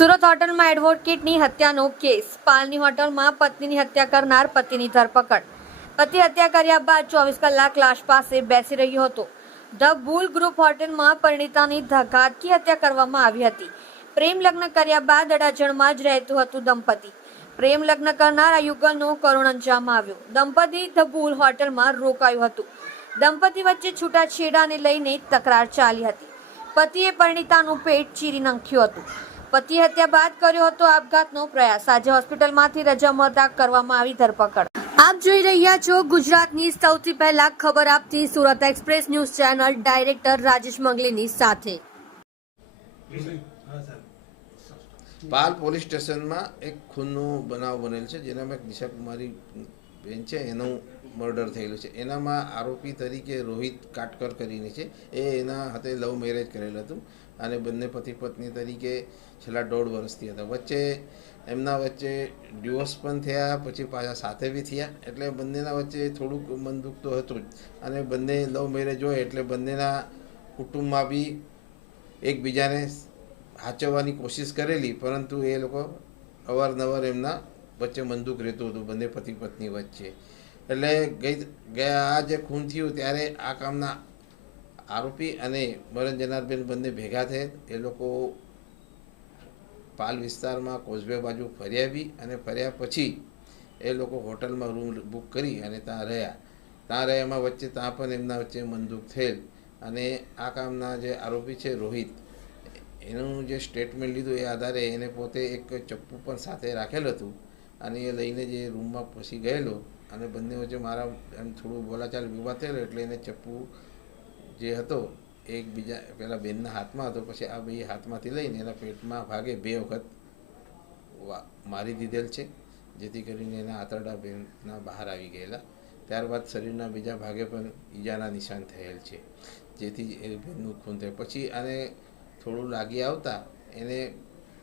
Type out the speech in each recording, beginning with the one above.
સુરત હોટલમાં એડવોકેટની હત્યાનો કેસ. પાલની હોટલમાં પત્નીની હત્યા કરનાર પતિની ધરપકડ. પતિ હત્યા કર્યા બાદ ચોવીસ કલાક લાશ પાસે બેસી રહ્યો હતો. ધ બુલ ગ્રુપ હોટલમાં પરિણીતાની ઘાતકી હત્યા કરવામાં આવી હતી. પ્રેમ લગ્ન કર્યા બાદ અડાજણમાં જ રહેતું હતું દંપતી. પ્રેમ લગ્ન કરનાર આ યુગલનો કરુણ અંજામ આવ્યો. દંપતી ધ બુલ હોટલમાં રોકાયું હતું. દંપતી વચ્ચે છૂટાછેડાને લઈને તકરાર ચાલી હતી. પતિએ પરિણીતાનું પેટ ચીરી નાખ્યું હતું. પતિ હત્યા બાદ કર્યો હતો આપઘાતનો પ્રયાસ. આજે હોસ્પિટલમાંથી રજા મળતા કરવામાં આવી ધરપકડ. આપ જોઈ રહ્યા છો ગુજરાતની સૌથી પહેલા ખબર આપતી Surat express news channel director Rajesh મંગલીની સાથે. પાલ પોલીસ સ્ટેશનમાં એક ખૂનનો બનાવ બનેલ છે, જેનામાં દિશા કુમારી બેન છે, એનું મર્ડર થયેલું છે. એનામાં આરોપી તરીકે રોહિત કાટકર કરીને છે. એ એના હાથે લવ મેરેજ કરેલ હતું અને બંને પતિ પત્ની તરીકે છેલ્લા દોઢ વર્ષથી હતા. વચ્ચે એમના વચ્ચે ડિવોર્સ પણ થયા, પછી પાછા સાથે બી થયા. એટલે બંનેના વચ્ચે થોડુંક મન દુઃખ તો હતું જ. અને બંને લવ મેરેજ હોય એટલે બંનેના કુટુંબમાં બી એકબીજાને હાચવવાની કોશિશ કરેલી. પરંતુ એ લોકો અવારનવાર એમના વચ્ચે મંદુક રહેતું હતું, બંને પતિ પત્ની વચ્ચે. એટલે ગઈ ગયા આ જે ખૂન થયું ત્યારે આ કામના આરોપી અને મરણ જનારબેન બંને ભેગા થયેલ એ લોકો પાલ વિસ્તારમાં કોઝવે બાજુ ફર્યા આવી અને ફર્યા પછી એ લોકો હોટલમાં રૂમ બુક કરી અને ત્યાં રહ્યા. ત્યાં રહ્યામાં વચ્ચે ત્યાં પણ એમના વચ્ચે મંદુક થયેલ. અને આ કામના જે આરોપી છે રોહિત, એનું જે સ્ટેટમેન્ટ લીધું એ આધારે એને પોતે એક ચપ્પુ પણ સાથે રાખેલ હતું. અને એ લઈને જે રૂમમાં પછી ગયેલો અને બંને વચ્ચે મારા એમ થોડું બોલાચાલ વિવાદ થયેલો એટલે એને ચપ્પુ જે હતો, એકબીજા પેલા બેનના હાથમાં હતો, પછી આ બે હાથમાંથી લઈને એના પેટમાં ભાગે બે વખત મારી દીધેલ છે, જેથી કરીને એના આંતરડા બેનના બહાર આવી ગયેલા. ત્યારબાદ શરીરના બીજા ભાગે પણ ઈજાના નિશાન થયેલ છે, જેથી એ બેનનું ખૂન થયું. પછી આને થોડું લાગી આવતા એને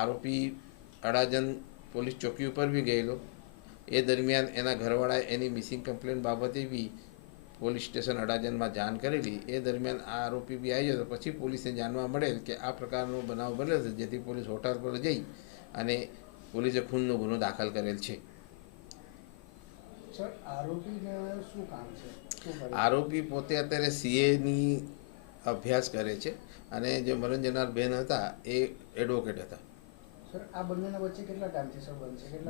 આરોપી અડાજન પોલીસ ચોકી ઉપર બી ગયેલો. એ દરમિયાન એના ઘરવાળાએ એની મિસિંગ કમ્પ્લેન બાબતે બી પોલીસ સ્ટેશન અડાજનમાં જાણ કરેલી. એ દરમિયાન આ આરોપી બી આવી જતો. પછી પોલીસને જાણવા મળેલ કે આ પ્રકારનો બનાવ બનેલો છે જેથી પોલીસ હોટલ પર જઈ અને પોલીસે ખૂનનો ગુનો દાખલ કરેલ છે. શું કામ છે? આરોપી પોતે અત્યારે સીએની અભ્યાસ કરે છે અને જે મરણ જનાર બેન હતા એ એડવોકેટ હતા.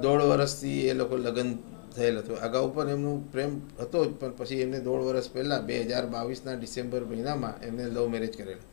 દોઢ વર્ષથી એ લોકો લગ્ન થયેલ હતું. અગાઉ પણ એમનું પ્રેમ હતો જ પણ પછી એમને દોઢ વર્ષ પહેલાં બે હજાર બાવીસના ડિસેમ્બર મહિનામાં એમને લવ મેરેજ કરેલા.